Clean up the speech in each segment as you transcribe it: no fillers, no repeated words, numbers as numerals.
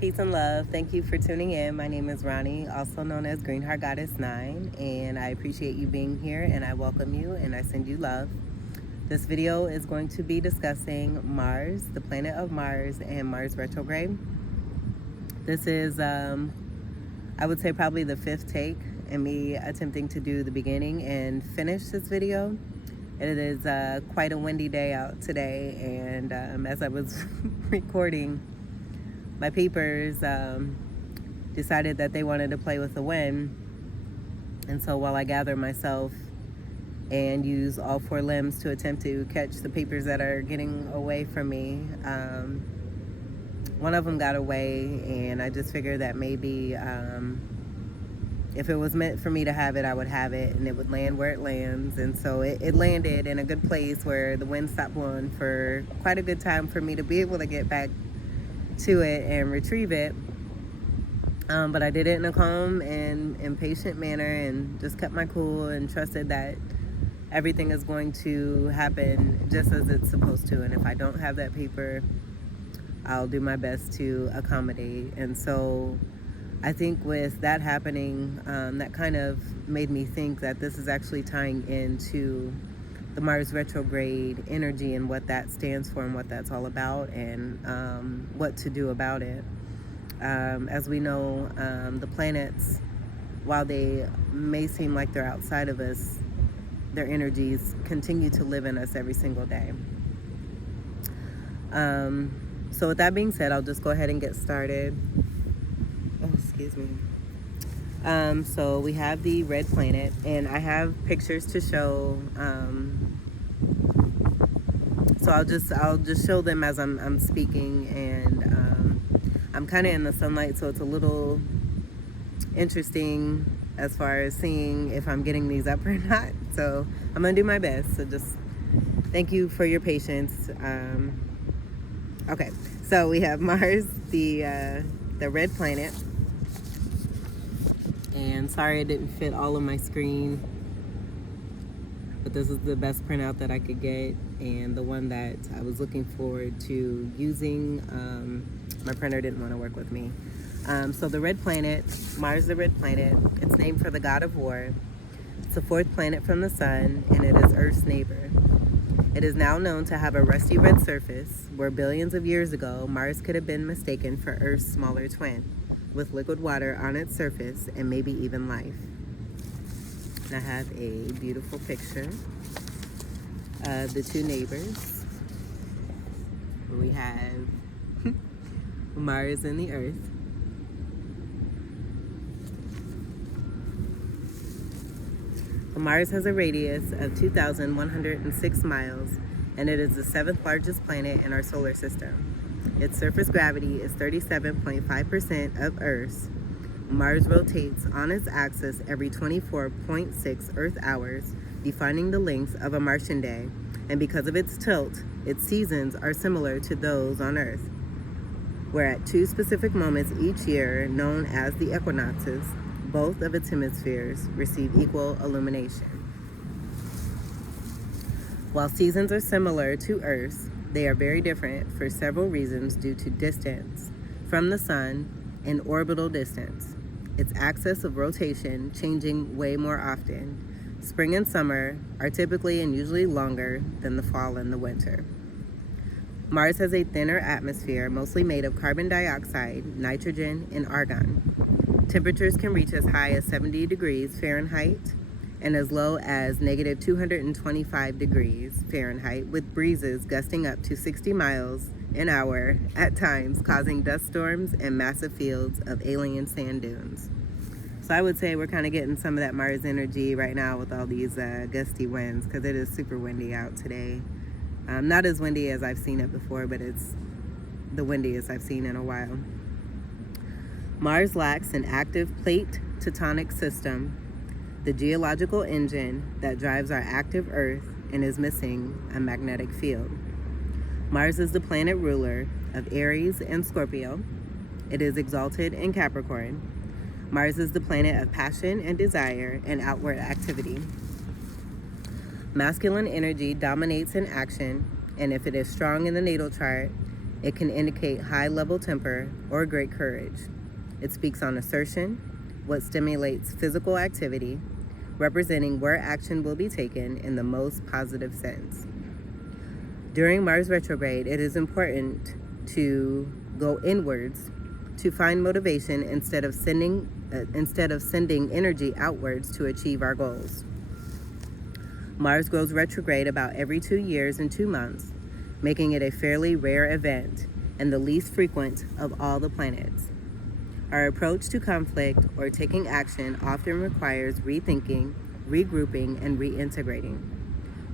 Peace and love. Thank you for tuning in. My name is Ronnie, also known as Green Heart Goddess 9, and I appreciate you being here and I welcome you and I send you love. This video is going to be discussing Mars, the planet of Mars, and Mars retrograde. This is, I would say, probably the fifth take in me attempting to do the beginning and finish this video. It is quite a windy day out today, and as I was recording, my peepers decided that they wanted to play with the wind. And so while I gather myself and use all four limbs to attempt to catch the peepers that are getting away from me, one of them got away, and I just figured that maybe if it was meant for me to have it, I would have it, and it would land where it lands. And so it landed in a good place where the wind stopped blowing for quite a good time for me to be able to get back to it and retrieve it. But I did it in a calm and patient manner and just kept my cool and trusted that everything is going to happen just as it's supposed to. And if I don't have that paper, I'll do my best to accommodate. And so I think with that happening, that kind of made me think that this is actually tying into the Mars retrograde energy and what that stands for and what that's all about, and what to do about it. As we know, the planets, while they may seem like they're outside of us, their energies continue to live in us every single day. So with that being said, I'll just go ahead and get started. Oh, excuse me. So we have the red planet, and I have pictures to show. So I'll just show them as I'm speaking, and I'm kind of in the sunlight, so it's a little interesting as far as seeing if I'm getting these up or not. So I'm gonna do my best. So just thank you for your patience. Okay, so we have Mars, the red planet. And sorry I didn't fit all of my screen, but this is the best printout that I could get and the one that I was looking forward to using. My printer didn't want to work with me. So the red planet, Mars the red planet, it's named for the god of war. It's the fourth planet from the sun, and it is Earth's neighbor. It is now known to have a rusty red surface, where billions of years ago, Mars could have been mistaken for Earth's smaller twin, with liquid water on its surface and maybe even life. And I have a beautiful picture of the two neighbors. We have Mars and the Earth. Mars has a radius of 2,106 miles, and it is the seventh largest planet in our solar system. Its surface gravity is 37.5% of Earth's. Mars rotates on its axis every 24.6 Earth hours, defining the length of a Martian day, and because of its tilt, its seasons are similar to those on Earth, where at two specific moments each year, known as the equinoxes, both of its hemispheres receive equal illumination. While seasons are similar to Earth's, they are very different for several reasons due to distance from the sun and orbital distance, its axis of rotation changing way more often. Spring and summer are typically and usually longer than the fall and the winter. Mars has a thinner atmosphere, mostly made of carbon dioxide, nitrogen, and argon. Temperatures can reach as high as 70 degrees Fahrenheit and as low as negative 225 degrees Fahrenheit, with breezes gusting up to 60 miles an hour at times, causing dust storms and massive fields of alien sand dunes. So I would say we're kind of getting some of that Mars energy right now with all these gusty winds, because it is super windy out today. Not as windy as I've seen it before, but it's the windiest I've seen in a while. Mars lacks an active plate tectonic system, the geological engine that drives our active Earth, and is missing a magnetic field. Mars is the planet ruler of Aries and Scorpio. It is exalted in Capricorn. Mars is the planet of passion and desire and outward activity. Masculine energy dominates in action, and if it is strong in the natal chart, It can indicate high-level temper or great courage. It speaks on assertion, what stimulates physical activity, representing where action will be taken in the most positive sense. During Mars retrograde, it is important to go inwards to find motivation instead of sending energy outwards to achieve our goals. Mars goes retrograde about every 2 years and 2 months, making it a fairly rare event and the least frequent of all the planets. Our approach to conflict or taking action often requires rethinking, regrouping, and reintegrating.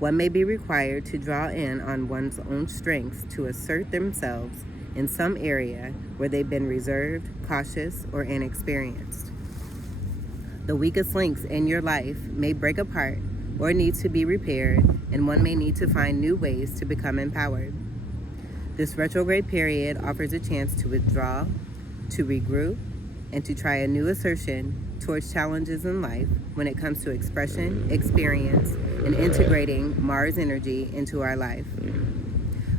One may be required to draw in on one's own strengths to assert themselves in some area where they've been reserved, cautious, or inexperienced. The weakest links in your life may break apart or need to be repaired, and one may need to find new ways to become empowered. This retrograde period offers a chance to withdraw, to regroup, and to try a new assertion towards challenges in life when it comes to expression, experience, and integrating Mars energy into our life.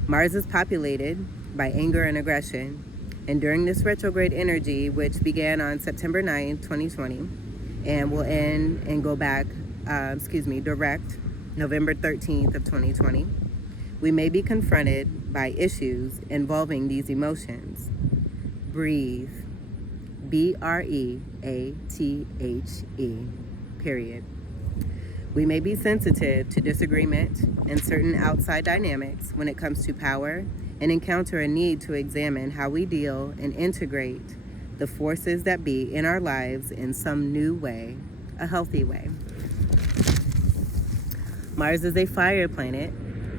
Mars is populated by anger and aggression, and during this retrograde energy, which began on September 9th, 2020, and will end and go back, direct November 13th of 2020, we may be confronted by issues involving these emotions. Breathe. B-R-E-A-T-H-E, period. We may be sensitive to disagreement and certain outside dynamics when it comes to power and encounter a need to examine how we deal and integrate the forces that be in our lives in some new way, a healthy way. Mars is a fire planet,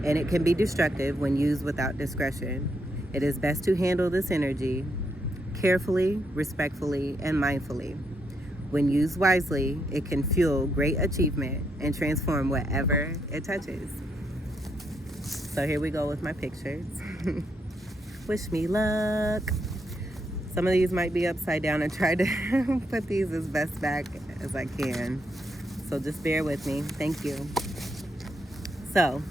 and it can be destructive when used without discretion. It is best to handle this energy carefully, respectfully, and mindfully. When used wisely, it can fuel great achievement and transform whatever it touches. So here we go with my pictures. Wish me luck. Some of these might be upside down. I tried to put these as best back as I can. So just bear with me. Thank you. So,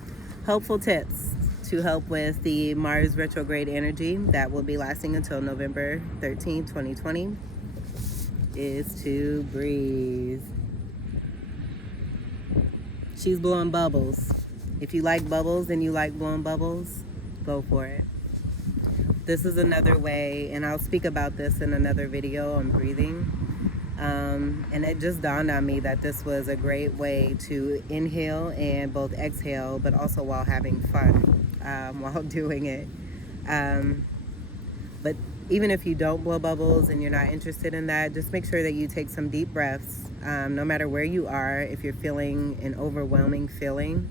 helpful tips to help with the Mars retrograde energy that will be lasting until November 13, 2020 is to breathe. She's blowing bubbles. If you like bubbles and you like blowing bubbles, go for it. This is another way, and I'll speak about this in another video on breathing. And it just dawned on me that this was a great way to inhale and both exhale, but also while having fun while doing it. But even if you don't blow bubbles and you're not interested in that, just make sure that you take some deep breaths, no matter where you are. If you're feeling an overwhelming feeling,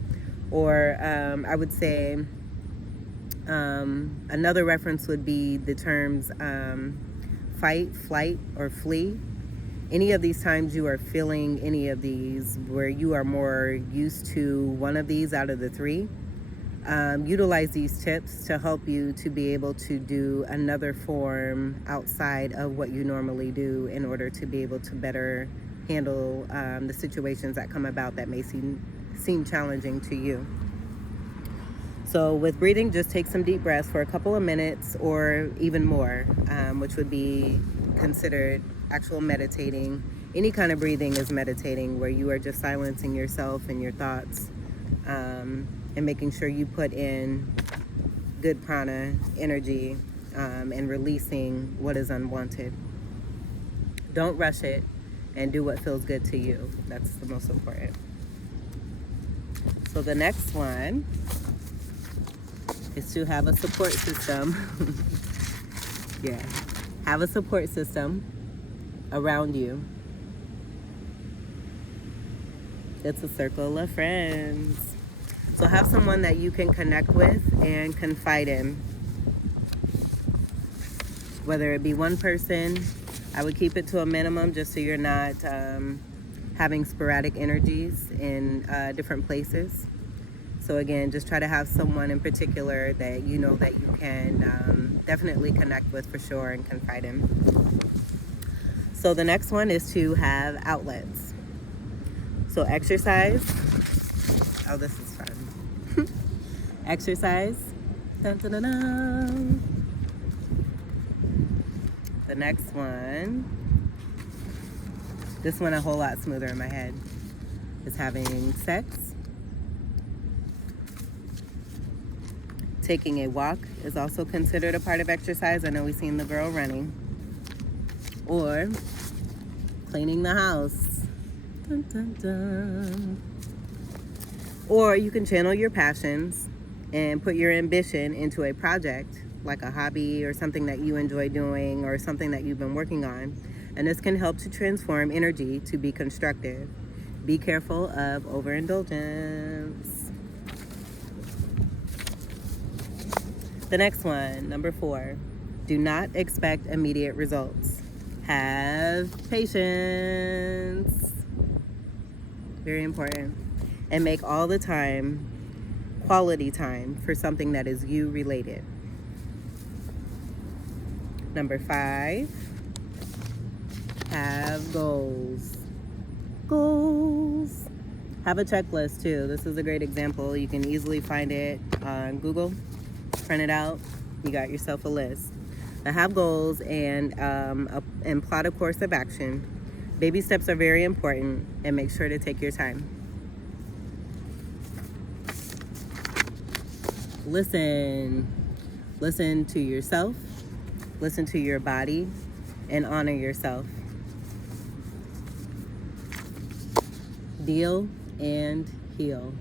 or I would say another reference would be the terms fight, flight, or flee. Any of these times you are feeling any of these where you are more used to one of these out of the three, utilize these tips to help you to be able to do another form outside of what you normally do in order to be able to better handle the situations that come about that may seem challenging to you. So with breathing, just take some deep breaths for a couple of minutes or even more, which would be considered actual meditating. Any kind of breathing is meditating, where you are just silencing yourself and your thoughts, and making sure you put in good prana energy, and releasing what is unwanted. Don't rush it, and do what feels good to you. That's the most important. So the next one is to have a support system. Yeah, have a support system around you. It's a circle of friends. So have someone that you can connect with and confide in. Whether it be one person, I would keep it to a minimum just so you're not having sporadic energies in different places. So again, just try to have someone in particular that you know that you can definitely connect with for sure and confide in. So the next one is to have outlets. So exercise. Oh, this is fun. Exercise. Dun, dun, dun, dun. The next one, this one a whole lot smoother in my head, is having sex. Taking a walk is also considered a part of exercise. I know we've seen the girl running. Or cleaning the house. Dun, dun, dun. Or you can channel your passions and put your ambition into a project, like a hobby or something that you enjoy doing or something that you've been working on. And this can help to transform energy to be constructive. Be careful of overindulgence. The next one, number 4, do not expect immediate results. Have patience. Very important. And make all the time quality time for something that is you related. Number 5, have goals. Goals. Have a checklist too. This is a great example. You can easily find it on Google. Print it out. You got yourself a list. Now have goals and plot a course of action. Baby steps are very important, and make sure to take your time. Listen. Listen to yourself. Listen to your body, and honor yourself. Deal and heal.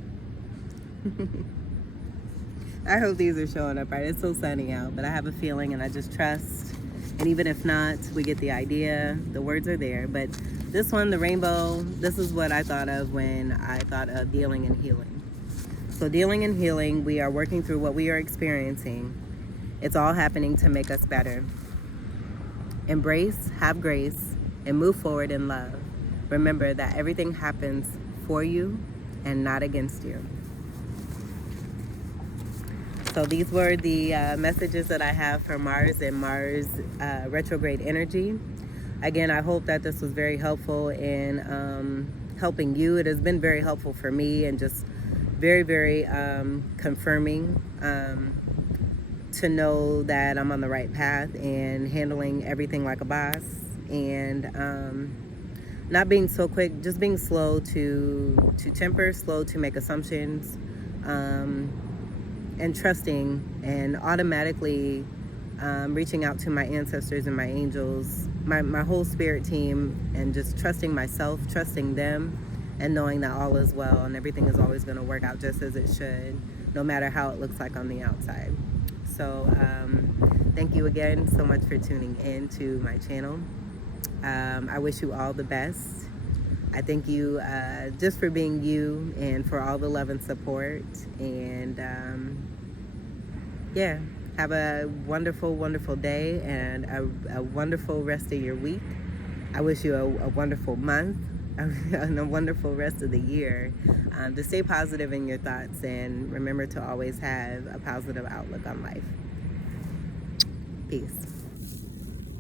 I hope these are showing up right. It's so sunny out, but I have a feeling and I just trust. And even if not, we get the idea. The words are there. But this one, the rainbow, this is what I thought of when I thought of dealing and healing. So dealing and healing, we are working through what we are experiencing. It's all happening to make us better. Embrace, have grace, and move forward in love. Remember that everything happens for you and not against you. So these were the messages that I have for Mars and Mars retrograde energy. Again, I hope that this was very helpful in helping you. It has been very helpful for me, and just very, very confirming to know that I'm on the right path and handling everything like a boss, and not being so quick, just being slow to temper, slow to make assumptions, and trusting, and automatically reaching out to my ancestors and my angels, my whole spirit team, and just trusting myself, trusting them, and knowing that all is well and everything is always going to work out just as it should, no matter how it looks like on the outside. So thank you again so much for tuning in to my channel. I wish you all the best. I thank you just for being you, and for all the love and support. And yeah, have a wonderful, wonderful day, and a wonderful rest of your week. I wish you a wonderful month and a wonderful rest of the year. To stay positive in your thoughts, and remember to always have a positive outlook on life. Peace.